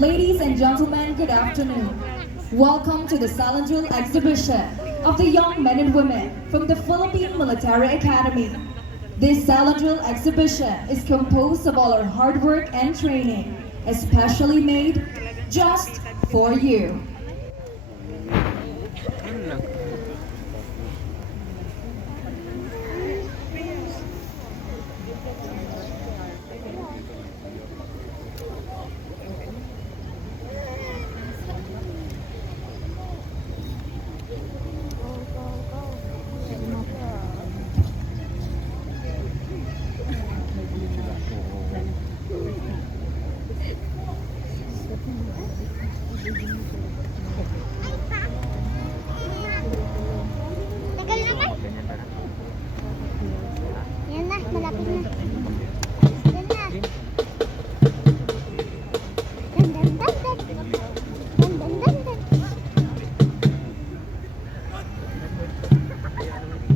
Ladies and gentlemen, good afternoon. Welcome to the silent drill exhibition of the young men and women from the Philippine Military Academy. This silent drill exhibition is composed of all our hard work and training, especially made just for you. Tagal naman. Yan na, malapit na. Yan na. Dan, dan, dan, dan. Dan, dan, dan, dan.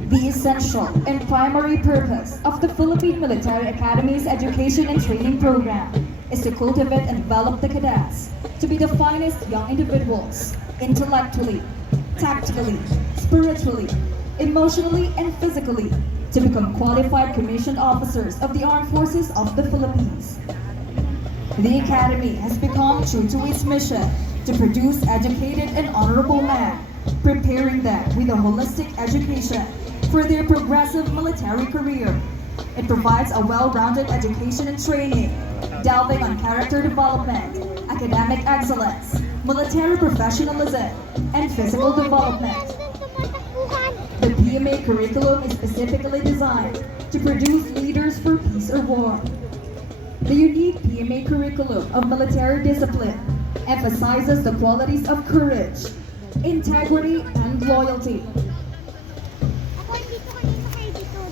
The essential and primary purpose of the Philippine Military Academy's education and training program is to cultivate and develop the cadets to be the finest young individuals, intellectually, tactically, spiritually, emotionally, and physically, to become qualified commissioned officers of the Armed Forces of the Philippines. The Academy has become true to its mission to produce educated and honorable men, preparing them with a holistic education for their progressive military career. It provides a well-rounded education and training, delving on character development, academic excellence, military professionalism, and physical development. The PMA curriculum is specifically designed to produce leaders for peace or war. The unique PMA curriculum of military discipline emphasizes the qualities of courage, integrity, and loyalty.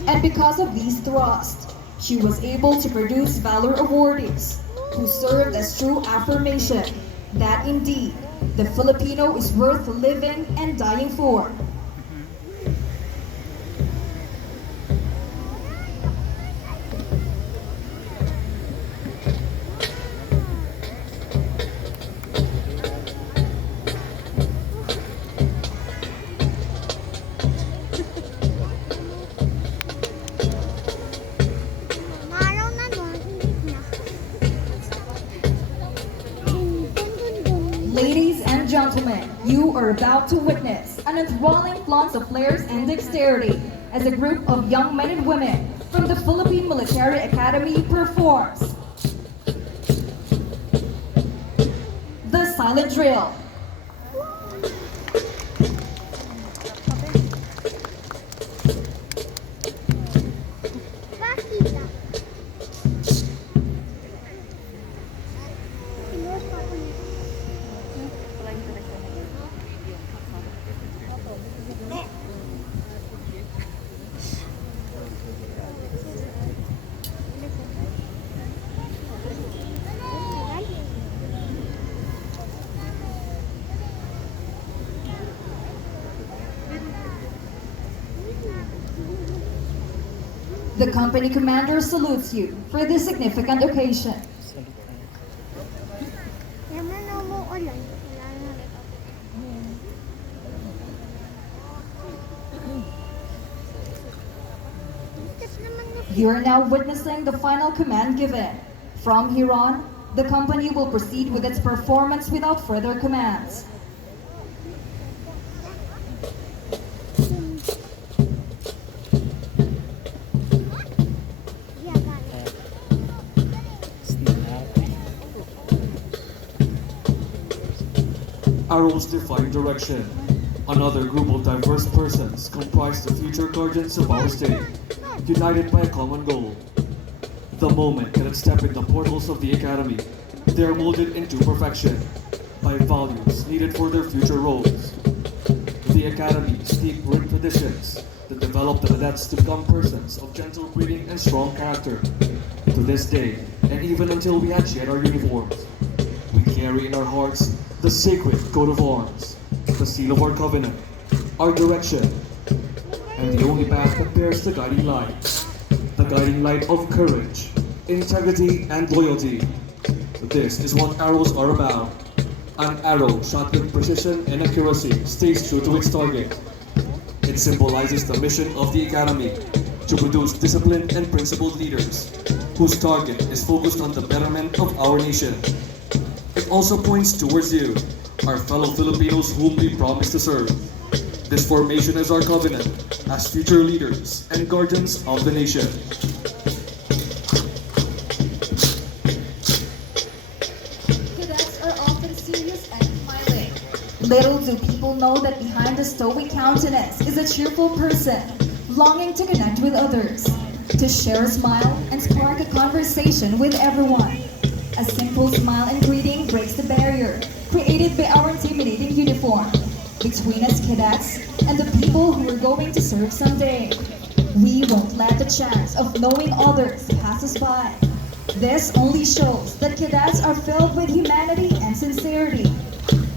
And because of these thrusts, she was able to produce valor awardees who served as true affirmation that indeed the Filipino is worth living and dying for. Maraw na no, hindi na. Ladies and gentlemen, you are about to witness an enthralling flaunt of flares and dexterity as a group of young men and women from the Philippine Military Academy performs the silent drill. Bakit lang? Pinost ako niya. The company commander salutes you for this significant occasion. Yaman na mo ulan. Wala na. Tapos naman na. You are now witnessing the final command given. From here on, the company will proceed with its performance without further commands. Yeah, got it. Arrows define direction. Another group of diverse persons comprise the future guardians of our state, united by a common goal. The moment that step in the portals of the academy, they are molded into perfection by values needed for their future roles. The academy's deep-rooted traditions that develop the cadets to become persons of gentle breeding and strong character. To this day, and even until we had shed our uniforms, we carry in our hearts the sacred coat of arms, the seal of our covenant, our direction, and the only path that bears the guiding light of courage, integrity, and loyalty. This is what arrows are about. An arrow shot with precision and accuracy stays true to its target. It symbolizes the mission of the Academy to produce disciplined and principled leaders whose target is focused on the betterment of our nation. It also points towards you, our fellow Filipinos whom we promise to serve. This formation is our covenant as future leaders and guardians of the nation. Cadets are often serious and smiling. Little do people know that behind the stoic countenance is a cheerful person, longing to connect with others, to share a smile and spark a conversation with everyone. A simple smile and greeting breaks the barrier created by our intimidating uniform between us cadets and the people who are going to serve someday. We won't let the chance of knowing others pass us by. This only shows that cadets are filled with humanity and sincerity.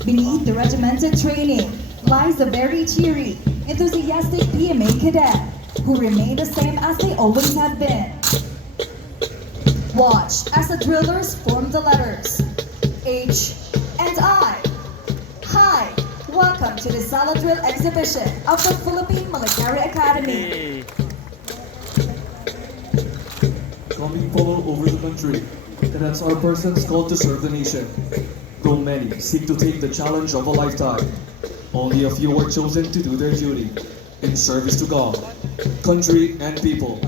Beneath the regimented training lies the very cheery, enthusiastic PMA cadet who remain the same as they always have been. Watch as the drillers form the letters H and I. Hi, welcome to the Sala Drill exhibition of the Philippine Military Academy. Coming from all over the country, cadets are persons called to serve the nation. Though many seek to take the challenge of a lifetime, only a few are chosen to do their duty in service to God, country, and people.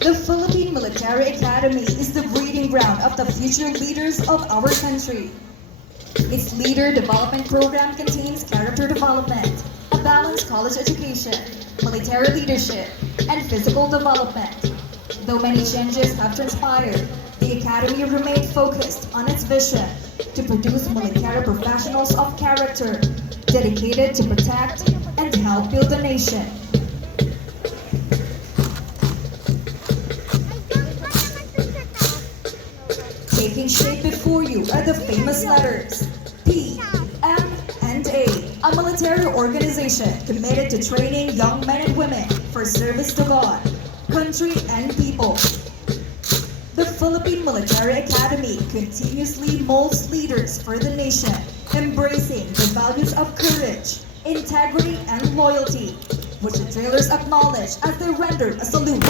The Philippine Military Academy is the breeding ground of the future leaders of our country. Its leader development program contains character development, a balanced college education, military leadership, and physical development. Though many changes have transpired, the Academy remained focused on its vision to produce military professionals of character, dedicated to protect and help build the nation. Taking shape before you are the famous letters P, M, and A military organization committed to training young men and women for service to God, country, and people. The Philippine Military Academy continuously molds leaders for the nation, embracing the values of courage, integrity, and loyalty, which the drillers acknowledge as they render a salute.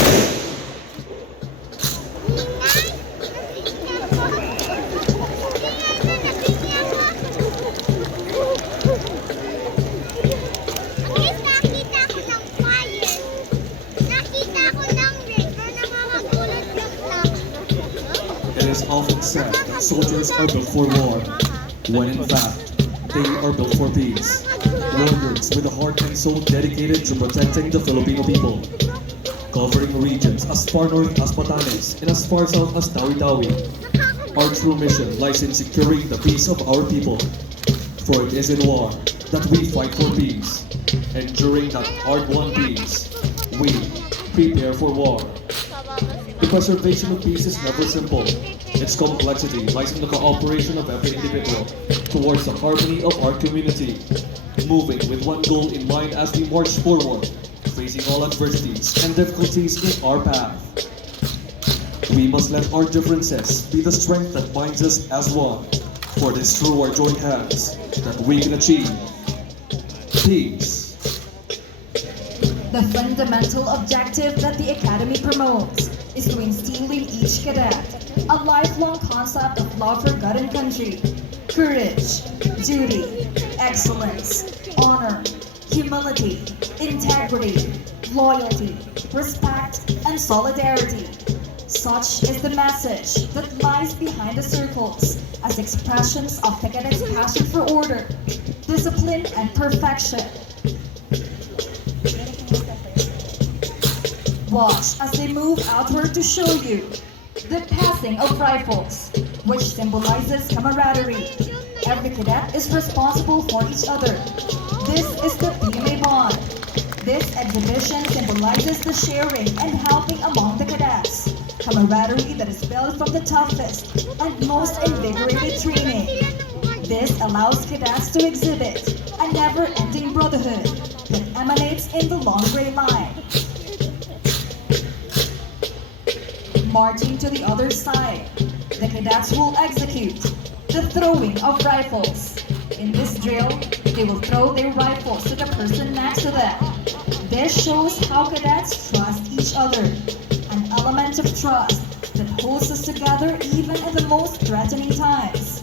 It is often said that soldiers are built for war, when in fact, they are built for peace. Warriors with a heart and soul dedicated to protecting the Filipino people, covering regions as far north as Batanes and as far south as Tawi-Tawi. Our true mission lies in securing the peace of our people, for it is in war that we fight for peace, and during that hard-won peace, we prepare for war. The preservation of peace is never simple. Its complexity lies in the cooperation of every individual towards the harmony of our community, moving with one goal in mind as we march forward, facing all adversities and difficulties in our path. We must let our differences be the strength that binds us as one, for it is through our joint hands that we can achieve peace. The fundamental objective that the Academy promotes is to instill in each cadet a lifelong concept of love for God and country, courage, duty, excellence, honor, humility, integrity, loyalty, respect, and solidarity. Such is the message that lies behind the circles as expressions of the cadets' passion for order, discipline, and perfection. Watch as they move outward to show you the passing of rifles, which symbolizes camaraderie. Every cadet is responsible for each other. This is the PMA bond. This exhibition symbolizes the sharing and helping among the cadets, camaraderie that is built from the toughest and most invigorated training. This allows cadets to exhibit a never-ending brotherhood that emanates in the long gray line. marching to the other side. The cadets will execute the throwing of rifles. In this drill, they will throw their rifles to the person next to them. This shows how cadets trust each other, an element of trust that holds us together even in the most threatening times.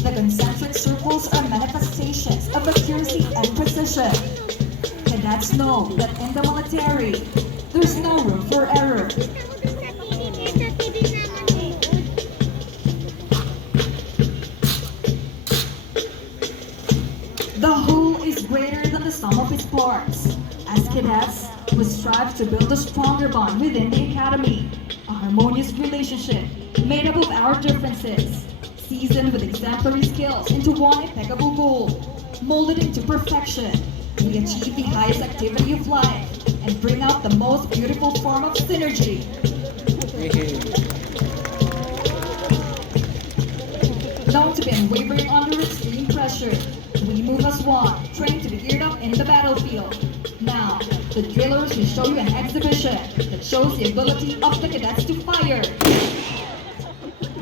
The concentric circles are manifestations of accuracy and precision. Cadets know that in the military, there's no room for error. The whole is greater than the sum of its parts. As cadets, we strive to build a stronger bond within the academy, a harmonious relationship made up of our differences, seasoned with exemplary skills into one impeccable goal, molded into perfection. We achieve the highest activity of life and bring out the most beautiful form of synergy. Known to be unwavering under extreme pressure, we move as one, trained to be geared up in the battlefield. Now, the drillers will show you an exhibition that shows the ability of the cadets to fire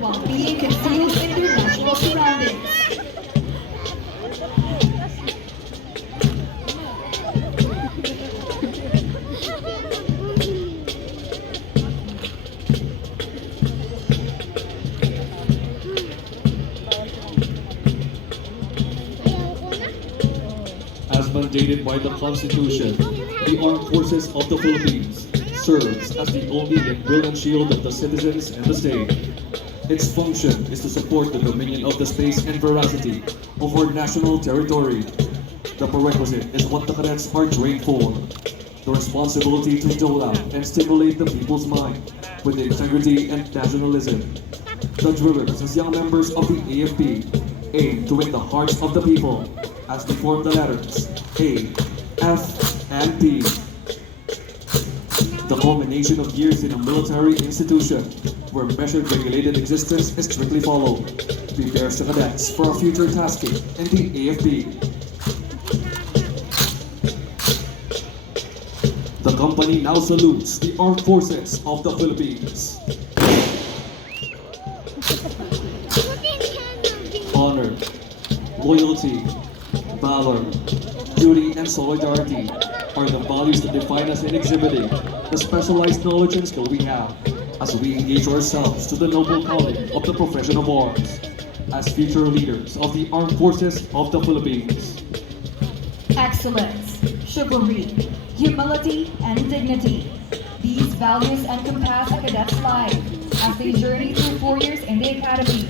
while being concealed in their natural surroundings. As mandated by the Constitution, the Armed Forces of the Philippines serves as the only and brilliant shield of the citizens and the state. Its function is to support the dominion of the space and veracity of our national territory. The prerequisite is what the cadets are trained for: the responsibility to dole out and stimulate the people's mind with integrity and nationalism. The drillers, as young members of the AFP, aim to win the hearts of the people as they form the letters A, F, and P. The culmination of years in a military institution where measured regulated existence is strictly followed prepares the cadets for a future tasking in the AFP. The company now salutes the Armed Forces of the Philippines. Honor, loyalty, valor, duty, and solidarity are the values that define us in exhibiting the specialized knowledge and skill we have as we engage ourselves to the noble calling of the profession of arms as future leaders of the Armed Forces of the Philippines. Excellence, chivalry, humility, and dignity. These values encompass a cadet's life as they journey through 4 years in the academy.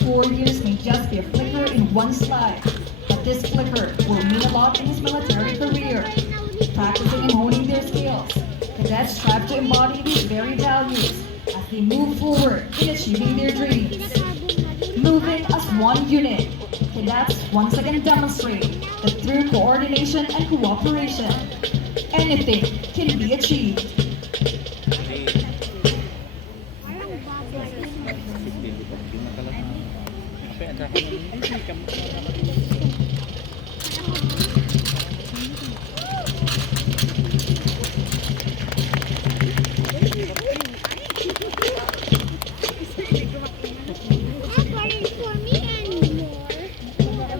4 years may just be a flicker in one's life, but this flicker will mean a lot in his military career. Practicing and honing their skills, cadets strive to embody these very values as they move forward in achieving their dreams. Moving as one unit, cadets once again demonstrate that through coordination and cooperation, anything can be achieved.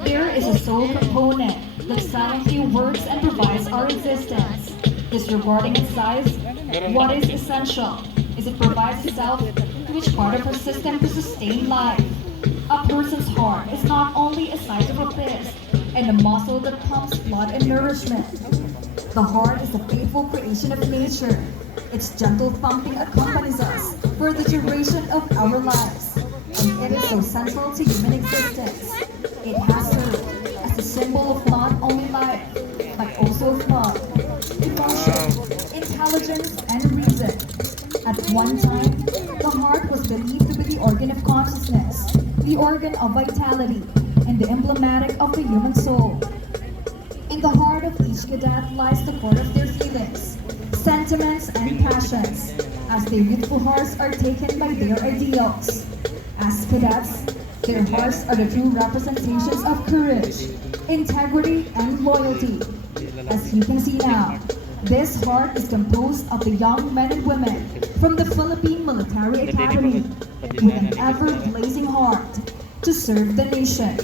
There is a soul component that silently works and provides our existence. Disregarding its size, what is essential is it provides itself to each part of our system to sustain life. A person's heart is not only a size of a fist and a muscle that pumps blood and nourishment. The heart is the faithful creation of nature. Its gentle thumping accompanies us for the duration of our lives, and it is so central to human existence. It has served as a symbol of not only life, but also of love, devotion, intelligence, and reason. At one time, the heart was believed to be the organ of consciousness, the organ of vitality, and the emblematic of the human soul. In the heart of each cadet lies the core of their feelings, sentiments, and passions, as their youthful hearts are taken by their ideals. As cadets, their hearts are the true representations of courage, integrity, and loyalty. As you can see now, This heart is composed of the young men and women from the Philippine Military Academy with an ever-blazing heart to serve the nation.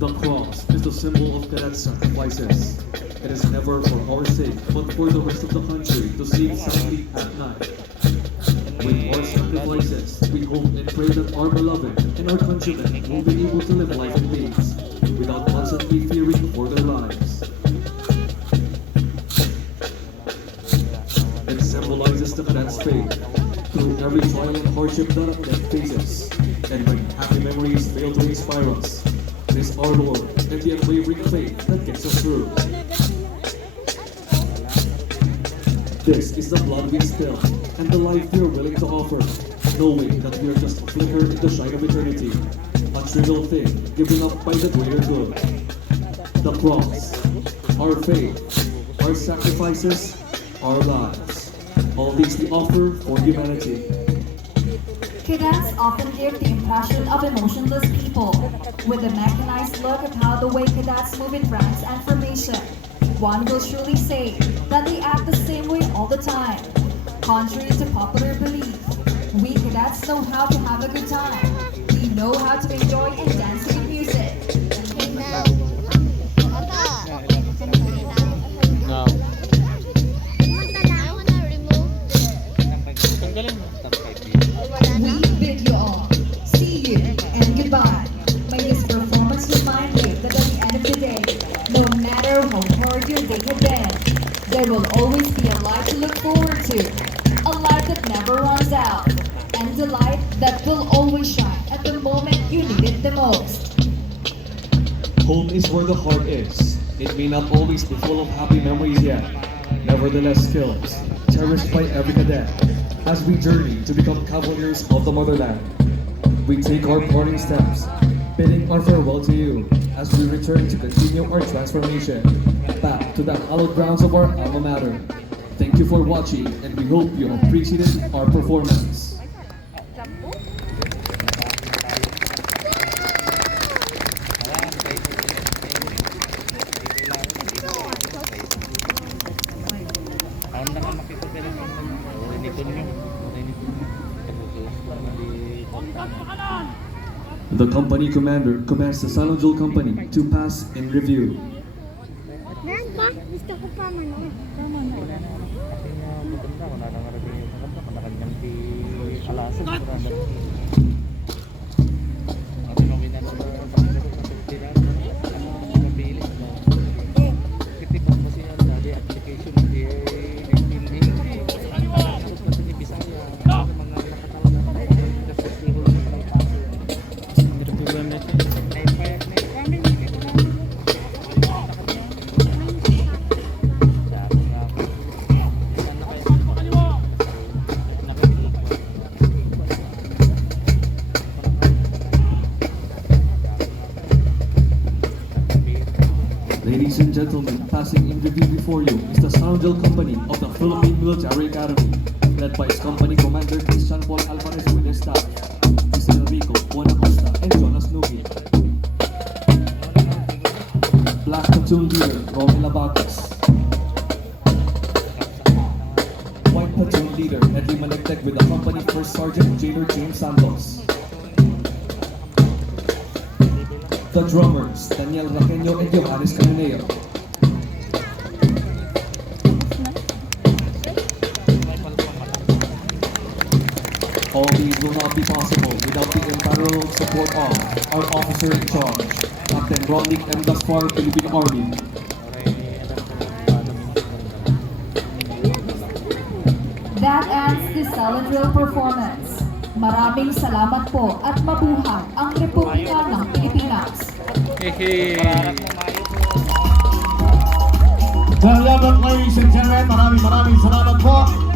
The cross is the symbol of cadet sacrifices. It is never for our sake, but for the rest of the country to sleep soundly at night. With our sacrifices, we hope and pray that our beloved and our countrymen will be able to live life in peace, without constantly fearing for their lives. It symbolizes the cadet's faith through every trial and hardship that a cadet faces, and when happy memories fail to inspire us, it is our Lord and the unwavering faith that gets us through. This is the blood we spill and the life we are willing to offer, knowing that we are just a flicker in the shine of eternity, a trivial thing given up by the greater good. The cross, our faith, our sacrifices, our lives, all these we offer for humanity. Cadets often give the impression of emotionless people, with a mechanized look at how the way cadets move in ranks and formation. One will surely say that they act the same way all the time. Contrary to popular belief, we cadets know how to have a good time. We know how to enjoy and dance to good music. We bid you all, see you, and goodbye. May this performance remind you that at the end of the day, no matter how hard your day had been, there will always be a life to look forward to, a light that never runs out, and a light that will always shine at the moment you need it the most. Home is where the heart is. It may not always be full of happy memories yet. Nevertheless, skills cherished by every cadet as we journey to become cavaliers of the motherland. We take our parting steps, bidding our farewell to you as we return to continue our transformation back to the hallowed grounds of our alma mater. Thank you for watching, and we hope you appreciated our performance. The company commander commands the Salon Jewel Company to pass in review. Gusto ko pa manood. Ladies and gentlemen, passing in review before you is the Salon Jewel Company of the Philippine Military Academy, led by its company commander Christian Paul Alvarez with his staff, Mr. Enrico Buenacosta and Jonas Nugi. Black Platoon Leader Romy Labagas. White Platoon Leader Edwin Manegtec with the company First Sergeant Junior James Santos. The drummers, Daniel Raqueño and Johannes Canuneo. All these will not be possible without the unparalleled support of our officer in charge, Captain Ronick M. Gaspar, Philippine Army. That ends the Salon Drill performance. Maraming salamat po at mabuhay ang Republika ng Pilipinas. Salamat ladies and gentlemen, maraming salamat po.